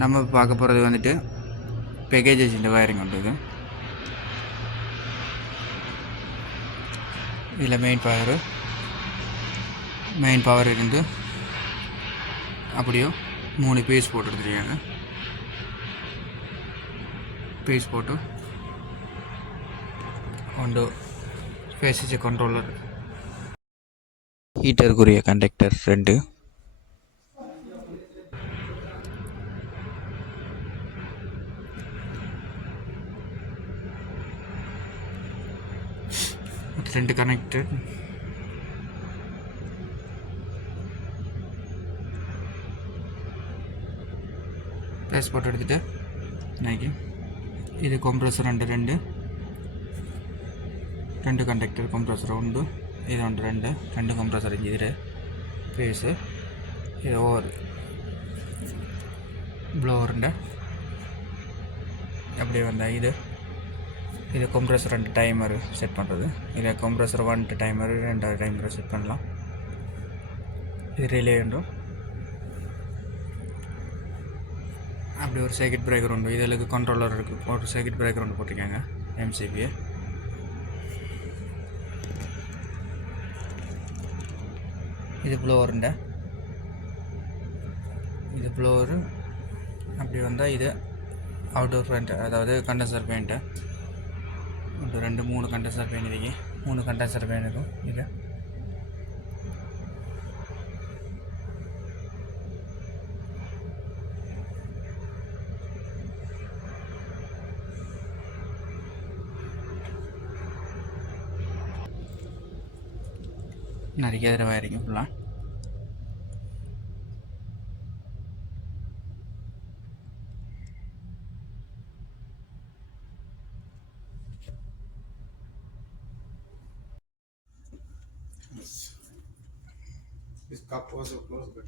நம்ம பார்க்க போகிறது வந்துட்டு பேக்கேஜஸ் இந்த வயரிங் வந்தது. இதில் மெயின் பவர் இருந்து அப்படியோ 3 பீஸ் போட்டு எடுத்துருக்காங்க. பீஸ் போட்டு ஒன்று பேசிச்சு கண்ட்ரோலர், ஹீட்டருக்குரிய கண்டக்டர் 2, ரெண்டு கனெக்டர், பேஸ் போட்டு எடுத்துகிட்டு இன்னைக்கு இது கம்ப்ரஸர் ரெண்டு கண்டக்டர் கம்ப்ரஸர் உண்டு. இது ஒன்று ரெண்டு கம்ப்ரஸர் இது பேஸு. இது ஓவர் ப்ளோவருண்ட அப்படியே வந்தால் இது கம்ப்ரஸர் 2 டைமர் செட் பண்ணுறது. இதில் கம்ப்ரஸர் 1 டைமர் 2 டைமர் செட் பண்ணலாம். இது ரிலே உண்டும். அப்படி ஒரு சர்க்யூட் பிரேக்கர் உண்டு. இதில் கண்ட்ரோலர் இருக்குது. ஒரு சர்க்யூட் பிரேக்கர் ஒன்று போட்டிருக்காங்க எம்சிபியை. இது ப்ளோவரு அப்படி வந்தால் இது அவுட்டோர் பெயிண்ட்டு, அதாவது கண்டென்சர் பெயிண்ட்டு. ஒரு 2-3 கண்டென்சர் பெயிண்ட் இருக்கு. 3 கண்டென்சர் பெயிண்ட் இருக்கும். இது நிறைய தடவை வயரிங்க ஃபுல்லாக. This cup was closed, but